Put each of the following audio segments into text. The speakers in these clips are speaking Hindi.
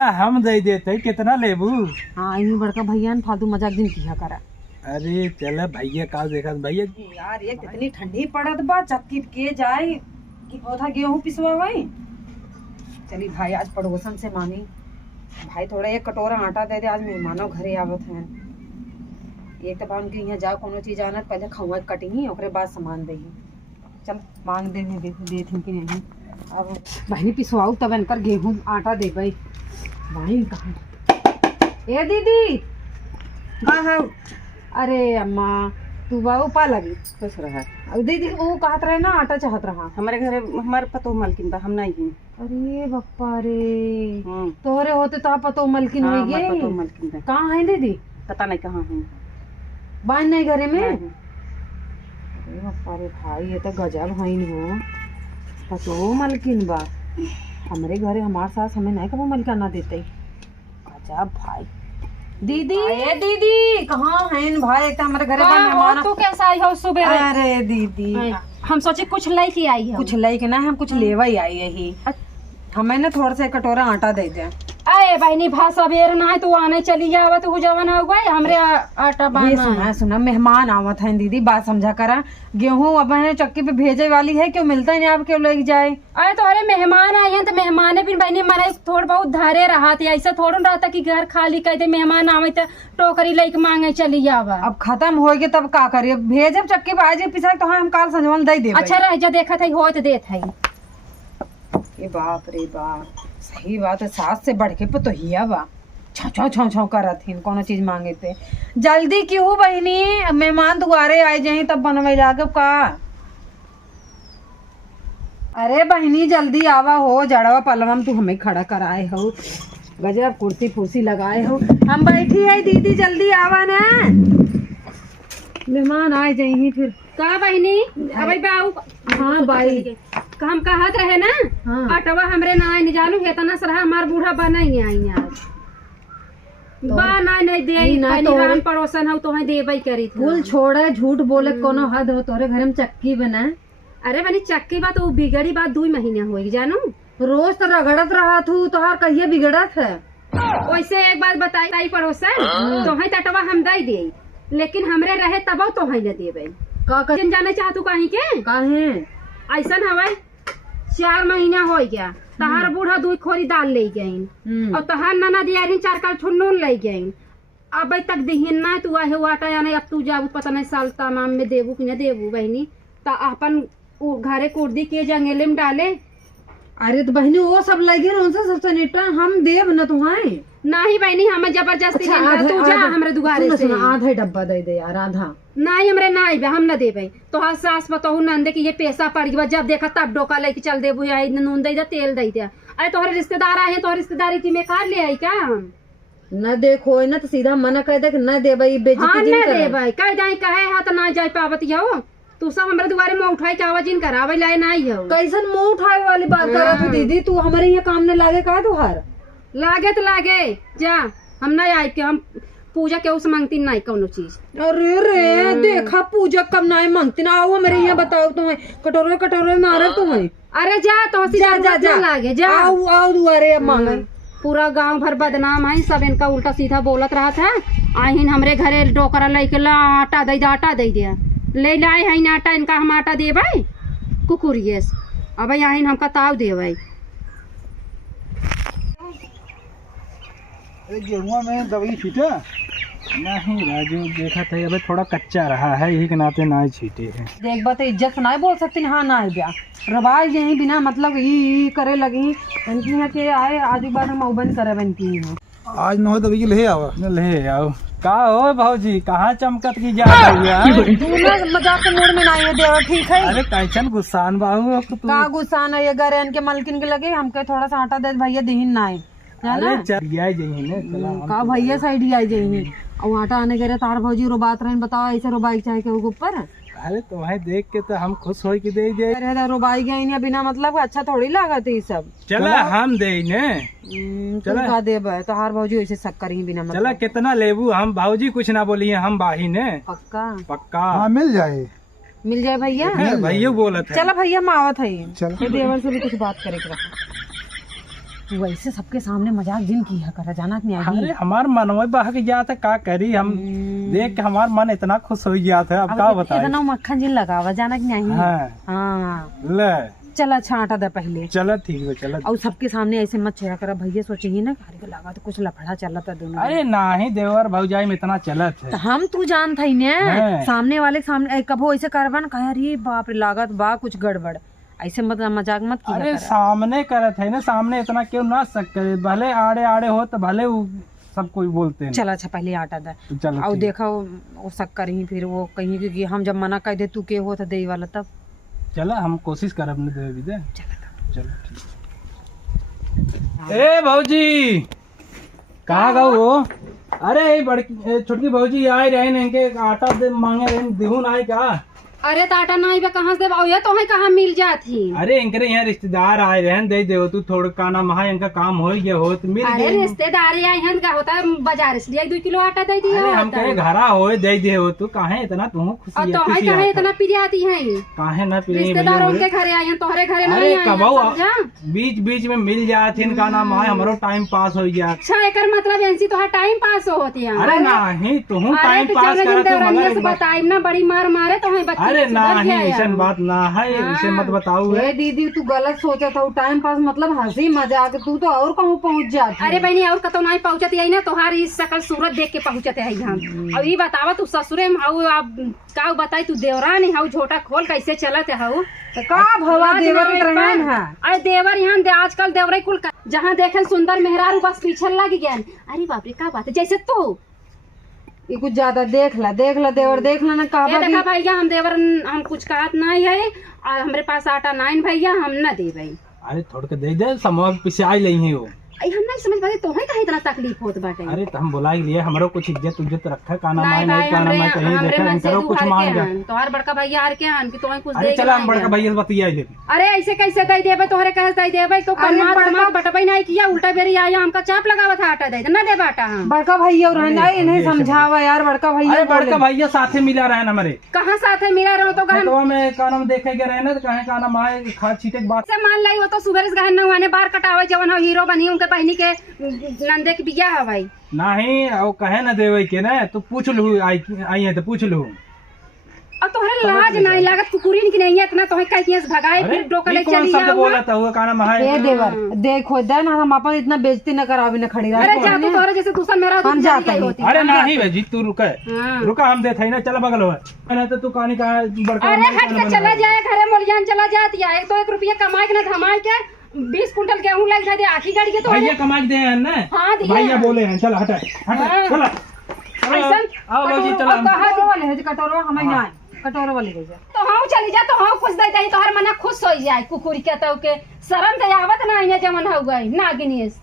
हम दे देते कितना लेबू। हाँ इन्हीं बड़का भैया ने फालतू मजाक दिन किया करा। अरे चल भैया का देखा भैया। यार ये कितनी ठंडी पड़त बा, चक्की के जाए कि होता गेहूं पिसवा भाई। चली भाई आज पड़ोसन से मांगी भाई थोड़ा एक कटोरा आटा दे दे, आज मेहमानों घरे आवत हैं। एक तो उनके यहाँ जाओ कोनो चीज आना पहले खवा कटेंगी ओकरे बाद सामान देगी। चल मांग दे थी कि नहीं। अब भाई पिसवाऊ तब इनकर गेहूं आटा दे भाई। भाई कहाँ ए दीदी। हाँ हाँ अरे अम्मा तू बाबू पा लगी खुश रहा। अब दीदी वो कहत रहे ना आटा चाहत रहा हमारे घरे हमारे पतो मलकिन बा, हम नहीं हैं। अरे बप्पा रे तोहरे होते तो पतो मलकिन हो गए। पतो मलकिन बा। कहाँ है दीदी? पता नहीं कहाँ है। बान नहीं घरे में? नहीं। अरे बप्पा रे भाई ये तो गजब है हो, पतो मलकिन बा। हमारे घरे हमारे सास हमें नहीं कबो मलकाना देते। गजब भाई। दीदी ए दीदी कहाँ हैं भाई? एक हमारे घरे मेहमान। तू कैसा आई हो सुबह? अरे दीदी हम सोचे कुछ लाई के आई हो। कुछ लाई के ना, हम कुछ लेवा ही आई यही। हमें ना थोड़ा सा कटोरा आटा दे दे। अरे बहनी भाषा बेर ना है, तू आने चली जावत तू जवन हो गई हमरे आटा बाना। सुना मेहमान आवत हैं दीदी, बात समझा करा। गेहूं अब चक्की पे भेजे वाली है, क्यों मिलता है आप क्यों लेके जाए? अरे तो अरे मेहमान आए हैं तो मेहमान भी बहनी मने थोड़ा बहुत धारे रहा थे। ऐसा थोड़ा रहता कि घर खाली कहते मेहमान आवे तो टोकरी लेके मांगे चली जावा। अब खत्म होगे तब का करिए? भेजब चक्की पे आज पिसा तो हम काल संजवल दे दे। अच्छा रह जा देखा था हो तो देत है। ये बाप रे बाप, सही बात है। सास से बढ़ के तो हिया बा छाव छाव करत हिन कोनो चीज मांगे पे। जल्दी क्यों बहनी, मेहमान दुआरे आए जाए तब बनवे लागब का। अरे बहनी जल्दी आवा हो, जड़वा पलवम तू हमें खड़ा कराए हो। गजब कुर्सी फुर्सी लगाए हो। हम बैठी है दीदी, जल्दी आवा ना, मेहमान आए जाए फिर। का बहनी अबे बाऊ। हाँ भाई हम कहत रहे ना। हाँ। अटवा हमरे ना नहीं जानू हेतना सरहा हमार बूढ़ा बना ही आई आज बा नहीं दे ना तो हम पड़ोसन हो तो है देबई करी थी। फूल छोड़े झूठ बोले कोनो हद हो। तोरे घर में चक्की बना? अरे बनी चक्की बात वो बिगड़ी बात 2 महीने होई जानू। रोज तो रगड़त रहा तू, तोहार कहिए बिगड़त है? वैसे एक बात बताई पड़ोसन तो है टटवा हम दे दे, लेकिन हमरे रहे तब तो है न देबे। का जाने चाहतू कहीं के काहे? ऐसा हवे 4 महीना हो गया तहार बूढ़ा 2 खोरी दाल ले गई और तहार नाना दियारी 4 काल नून ले गई। अब तक दिहिन ना तू आहे वाटा यानी अब तू जाबू पता नहीं साल तमाम में देबू कि न देबू बहनी। ता अपन घरे कुर्दी के जंगले में डाले। अरे तो बहनी वो सब लगे उनसे सबसे निपटा, हम देव न तुम्हारे नहीं बहनी हमें जबरदस्ती तू जा हमरे दुआरे से। आधा डब्बा दे दे यार, आधा नहीं हमरे नहीं हम न देबे। तो हर सास बताऊ नंदे कि ये पैसा पड़ गया, जब देखा तब डोका लेके चल देबू या नून दे दे तेल दे दे। अरे तोहरे रिश्तेदार आए तो रिश्तेदारी की में कार ले आई क्या हम? न देखो न तो सीधा मना कर दे कि न देबई बेइज्जती हाँ जिन न करे। देबे कह जाए कहे हा तो ना जाए पावत हो। तू सब हमरे दुआरे में उठाई के आवाज इन करावे लाए नहीं हो। कैसन मुंह उठाए वाली बात करत है दीदी? तू हमारे यहाँ काम न लागे का तुहार? लागे तो लागे जा, हम नहीं आए के हम पूजा के उस मांगती नहीं कोनो चीज। अरे रे देखा पूजा कब नहीं मांगती ना। आओ हमारे यहाँ बताओ तुम्हें कटोरे कटोरे मारे तुम्हें। अरे जा तो जा लागे जा। आओ दुआरे अब मांगे। पूरा गांव भर बदनाम है, सब इनका उल्टा सीधा बोलत रहा था। आहिन हमरे घरे डोकरा लेके ला आटा दे दिया ले लाए है ना आटा। इनका हम आटा देबे कुकुरिये अब आहिन हमका ताव देबे। गेहुआ में दवाई छीटा नहीं राजू, देखा था अभी थोड़ा कच्चा रहा है यही के नाते ना छीटे है। देख बात इज्जत से नहीं बोल सकती। हाँ ना ब्या रवाज यही बिना मतलब ई करे लगी इनकी यहाँ के आए आजू बाजू हम बंद करे बनती है। आज न हो दवाई ले आओ का हो भाजी कहाँ चमकत की जा रही है? तू ना मजाक के मूड में नहीं है देवा, ठीक है? अरे कैसन गुस्सान बाहू का गुस्सा नहीं है? गरे इनके मलकिन के लगे हमके थोड़ा सा आटा दे भैया दीन ना है का भैया साइड आई जाइए और आटा आने गए तार भौजी रो बात रहे बताओ ऐसे रोबाई चाहे के ऊपर। अरे तुम्हें देख के तो हम खुश हो के दे दे। अरे रोबाई गई बिना मतलब अच्छा थोड़ी लागत है सब। चला हम दे चला दे तो हार भौजी ऐसे शक्कर ही बिना मतलब। चला कितना लेबू? हम भाजी कुछ ना बोलिए, हम बाही ने पक्का हाँ मिल जाए भैया। भैया बोला था। चला भैया मावत है देवर से भी कुछ बात करे। तू ऐसे सबके सामने मजाक जिन किया करा, जाना नहीं आई। अरे हमार मनवा बह गया था, का करी हम देख के हमार मन इतना खुश हो गया था। अब का बताए, इतना मक्खन जिन लगावा, जाना नहीं आई। हाँ हाँ ले चला छाटा दे पहले। चलो ठीक है चलो। और सबके सामने ऐसे मत छेड़ा करा, भैया सोचेंगे ना घर के लगा तो कुछ लफड़ा चला था दोनों। अरे नाही देवर भौजाई में इतना चलत है। तो हम तू जानता ही ने, हाँ। सामने वाले के सामने कभो ऐसे करबन कहे अरे बाप रे लागत बा कुछ गड़बड़, ऐसे मत मजाक मत किया अरे करा। सामने करत है ना, सामने इतना क्यों ना सके, भले आड़े आड़े हो तो भले सब कोई बोलते हैं। चला अच्छा पहले आटा दे। तो चलो और ठीक। देखा वो शक्कर ही फिर वो कहीं कि हम जब मना कर दे तू के हो तो दे वाला तब। चलो हम कोशिश कर अपने देवे भी दे। चलो ठीक। ए भौजी कहाँ गए हो? अरे ये बड़की छोटकी भौजी आए रहे न, इनके आटा दे मांगे रहे, दिहुन आए क्या? अरे ताटा नहीं बे कहाँ से ये तो है कहाँ मिल जाती। अरे इनके यहाँ रिश्तेदार आए रहे, दे दे तू थोड़ा का नाम है, इनका काम हो गया हो तो मिल अरे गई। रिश्तेदार आए हैं क्या होता है, बाजार से लिया 2 किलो आटा दे दिया अरे हम होता कहे है। घरा हो दे दे हो, तू काहे इतना तू और तो है खुशी कहाँ इतना पी जाती है काहे ना पी रिश्तेदारों के घरे आए हैं, तोहरे घरे अरे नहीं आए कबऊ हैं, समझा? बीच बीच में मिल जाती, इनका नाम है, हमारो टाइम पास हो गया। अच्छा एकर मतलब ऐसी तो टाइम पास होती है। अरे नहीं तू अरे टाइम तो पास चलो कर जिन देवरानियों से तो बताई ना, बड़ी मार मारे तो है बच्चे अरे को सुधर नहीं गया ऐसा यार। बात ना है, ऐसे मत बताओ है। ए दीदी तू गलत सोचा था, टाइम पास मतलब हंसी मजाक, तू तो और कहूँ पहुँच जाती। अरे बहनी और कतो नहीं पहुंचती है ना, तोहारी इस शकल सूरत देख के पहुंचते है हम। और ये बतावा तू ससुरे में हाउ, अब का बताई तू देवरानी हाउ, झोटा खोल कैसे चलत है हाउ। तो का भवा देवर के रहन है। अरे देवर यहाँ आजकल देवरे कुल जहाँ देखे सुंदर मेहरारू बस पीछे लग गया। अरे बाप रे का बात है, जैसे तू ये कुछ ज्यादा देख ला देवर देख ला ना ये कहा देखा भैया हम देवर हम कुछ कहत नहीं है, और हमरे पास आटा नहीं भैया, हम न दे भाई। अरे थोड़ के दे दे, समोग पिसाई ले ही वो। अरे हम नहीं समझ पाते तुम्हें कहीं इतना तकलीफ होत बाटे। अरे तो हम बुला लिए, हमारो कुछ इज्जत उज्जत रखा, काना नहीं माय भाई नहीं काना माय कहीं हमरे देखा मन से इनको तू कुछ हर मांग के गया। हन, तोहर बड़का भैया हर के हन कि तुम्हें कुछ अरे दे चला हम बड़का भैया से बतिया ले। अरे ऐसे कैसे दे देबे, तोहरे कहे दे देबे तो अरे कमात बड़का- कमात बटबई नहीं किया, उल्टा बेरी आया हमका चाप लगावा था आटा दे ना दे बाटा हम। बड़का भैया और रहना अरे इन्हें ये सब- समझावा यार, बड़का भैया अरे बोले। बड़का भैया साथे मिला रहे हमारे, कहाँ साथ है मिला रहो तो गहन खेतवा में का नाम देखे गए रहे ना, तो कहे का नाम आए खाद छीटे के बाद। से मान लाई वो तो सुबह से गहन नवाने बार कटावे जवन हो हीरो बनी उनके बहनी के नंदे के बिया है भाई। नहीं वो कहे ना देवे के ना, तो पूछ लू आई है तो पूछ लू। अब तोहरे लाज नहीं लागत, कुकुरीन की नहीं है इतना, तोहे कहीं केस भगाए अरे फिर डोका ले ये कौन चली शब्द जाओ। बोला था वो, का नाम ए है? देवर देखो दे ना, हम अपन इतना बेइज्जती न करावी न खड़ी अरे जा रह। तू तोहरे जैसे दूसरा मेरा हम जाते हैं। होती। अरे नहीं भाई तू रुका हाँ। रुका, हम देते ना, चल बगल हुआ नहीं तो तू कहानी का बड़का अरे हट के चला जाए घरे मोलियान चला जाती है, एक तो 1 रुपया कमाए के ना धमाए के 20 कुंटल गेहूं लग जाए आखी गाड़ी के तो भैया कमा के दे हैं ना। हाँ, दिए भैया हैं। बोले हैं चल हटा हटा हाँ। चला आओ भौजी चलो हम- कटोरा वाले है, कटोरा हमें ना कटोरा वाले ले जा। तो हाँ चली जा, तो हाँ कुछ दे दे तो हर मना खुश हो जाए, कुकुरी के तो के शर्म दे आवत ना इने जमन हो गई नागिनीस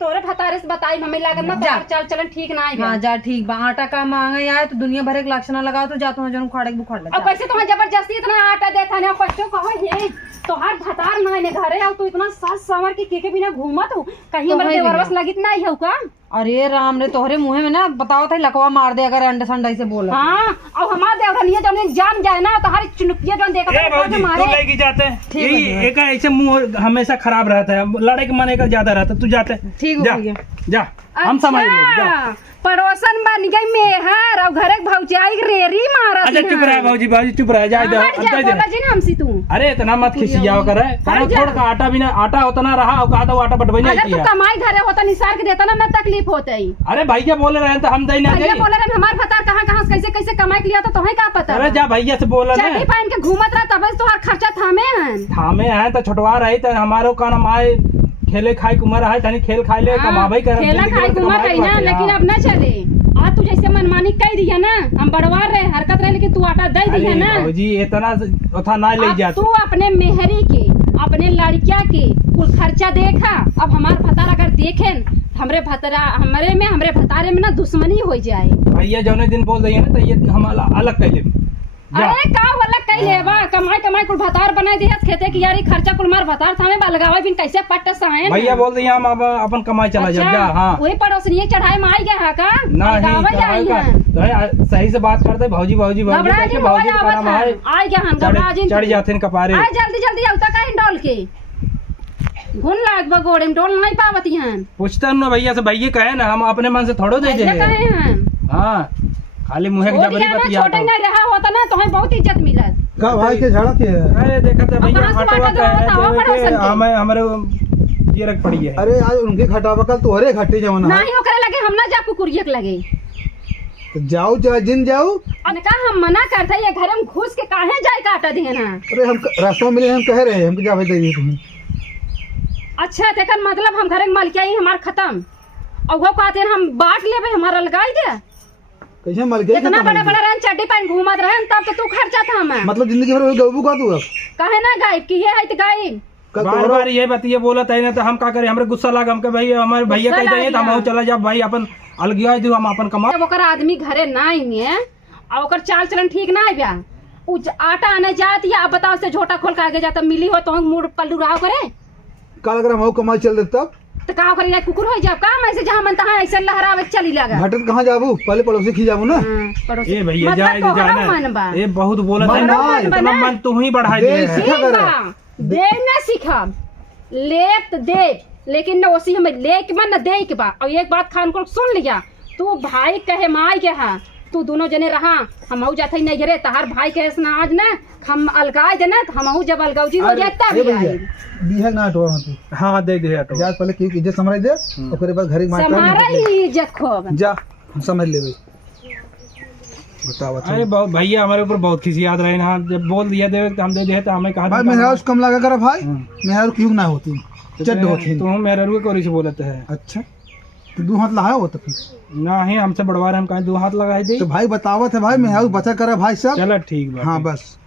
तोरे भतारे से बताई हमें लागत ना जा। तोहर चाल चलन ठीक ना आई हाँ जा ठीक बा, आटा का मांगे आए तो दुनिया भर के लक्षणा लगाओ तो जाता हूँ जन उखाड़े बुखाड़ अब लगा। कैसे तुम्हें जबरदस्ती इतना आटा देता ना बच्चों कहो ये तोहार भतार ना इने घरे आओ तू इतना सास संवर के बिना घूमत हो कहीं तो मर है देवरस भैया। लगित नहीं हो का। अरे राम रे तोहरे मुँह में ना बताओ था लकवा मार दे अगर अंडा संडा से बोला। हाँ और हमार देवरनिया जब जान जाए ना तो हर चुनकिया जो देखा ए भौजी तू मारे लेके जाते हैं, ठीक है, यही एक ऐसे मुंह हमेशा खराब रहता है, लड़े के मन का ज्यादा रहता है, तू जाते ठीक है जा भैया। जा हम समझ लेंगे जा। अच्छा, पड़ोसन बन गई मेहर और घरे के भौजाई रेरी मारत अच्छा चुप रहा भौजी भौजी चुप रहा जा हट जा बोला जी ना हमसे तू। अरे इतना मत खिसियाओ करे, हट जा। थोड़ा का आटा भी ना, आटा उतना रहा और कहा था वो आटा बटवाई नहीं अगर तू किया। कमाई घरे होता निसार के देता ना न तकलीफ होते। अरे भैया बोले रहे तो हम दे ना भैया दे। बोले रहे हमार भतार कहाँ कहाँ से कैसे कैसे कमाई के लिया तो तुम्हें क्या पता। अरे जा भैया से बोला ना, चड्डी पहन के घूमत रहा तब तो हर खर्चा थामे हन। थामे है तो छुटवा रही तो हमारो का नाम आए खेले खाए के उम्र है, तनी खेल खाए ले कमावे कर खेला खाए घुमा रही ना, लेकिन अब न चले आज तू जैसे मनमानी कह दिया ना, हम बढ़वा रहे हरकत रहे लेकिन तू आटा दे दिया ना। भौजी इतना उठा ना ले अब जाते। तू अपने मेहरी के अपने लड़किया के कुल खर्चा देखा, अब हमार भतार अगर देखें हमरे भतारे में ना दुश्मनी हो जाए। भैया जौने दिन बोल रही है ना तो ये हम अलग कर ले। अरे का वाला कई लेबा कमाई कुल भतार बनाई दिया खेते की यारी खर्चा कुल मार भतार थामे बा लगावा बिन कैसे पट्ट सहे भैया बोल रही हम अब अपन कमाई चला जा जा। हाँ वही पड़ोसनी चढ़ाई में आई गया का नहीं आई का तो सही से बात करते भौजी भौजी भौजी घबरा जी भौजी का नाम है आई गया हम घबरा जी चढ़ जाते हैं कपारे। जल्दी जल्दी आवता का डॉल के घुन लाग बगोड़े में डोल नहीं पावती हन पूछता ना भैया से, भैया कहे ना, हम अपने मन से थोड़ो दे ऐसे कहे हन हाँ, खाली मुँह की छोड़ जबरी दिया ना, बतिया छोटे नहीं रहा होता ना तो हमें बहुत इज्जत मिलत। का भाई के झाड़ा के है? अरे देखा था भैया कहाँ से हटवा बाटा कहे दो, बताओ, पड़ोसन के। हमें हमारे ये रख पड़ी है। अरे आज उनके घटावा कल तोहरे घटे जमाना है। नहीं ओकरे लगे हम ना जा कुकुरियक लगे। तो जाओ चाहे जिन जाओ। अनका हम मना करते ये घर में घुस के काहे जाए काटा दिए ना। अरे हम रास्ता में मिले, हम कह रहे हैं हमको जावे दे तुम्हें। अच्छा तेकर मतलब हम घर में मालिकिया ही हमार खत्म और वो कहते हैं हम बांट लेबे, हमारा लगाई दे। कैसे मल गए? इतना बड़ा बड़ा रहन चड्डी पहन घूमत रहन तब तो तू खर्चा था हमें। मतलब जिंदगी भर गबू का तू अब काहे ना गायब की है तो गायब। कल बार बार ये बतिया बोला था ना, तो हम का करे, हमरे गुस्सा लगा, हमके भाई हमारे भैया गुस्सा कह दिए तो लग हम गया। चला जा भाई, अपन अलगिया दू, हम अपन कमा। जब ओकर आदमी घरे ना आइए और ओकर चाल चलन ठीक ना आइबा, उ आटा आने जात या अब बताओ से झोटा खोल के आगे जाता मिली हो तो हम मुड़ पल्लू रहा करे कल अगर हम कमाई चल देते तब तो का करे कुकुर हो जाब का ऐसे जहां मन तहां ऐसे लहरावे चली लगा। घटत कहाँ जाबू? पहले पड़ोसी खी जाबू ना। पड़ोसी ए भैया मतलब जाए तोहरा मन बा। जाना, ये बहुत बोला था मन ना, बा, इतना बना। मन तू ही बढ़ा दे दिए है। सीखा ठीक कर। बा, दे ना सीखब ले तो दे, लेकिन न ओसी हमें ले के मन न दे के बा। और एक बात खान को सुन लिया, तू भाई कहे माई के हा, तू दोनों जने रहा, हम जाते नहीं घरे तहार भाई कहे ना आज ना हम अलगाए देना, हम जब अलगाउजी हो जाए तब ए भैया आई। दी है ना टोर मत हाँ दे दे तो। जा पहले की इज्जत समझ दे, ओकरे बाद घर में हमारा ही इज्जत खोब। जा हम समझ ले भाई। बताओ अरे बहुत भैया हमारे ऊपर बहुत खिसी याद रहे ना, जब बोल दिया दे तो हम दे दे, तो हमें कहा भाई मेहरा कम लगा कर भाई, मेहरा क्यों ना होती चड्ड होती। तू मेरे रुए कोरी से बोलते है। अच्छा तो दो हाथ लगाए हो तो फिर ना ही हमसे बढ़वा रहे, हम कहीं दो हाथ लगाए दे। तो भाई बतावत है भाई, मेहरा बचा करे भाई सब। चलो ठीक बा। हाँ बस।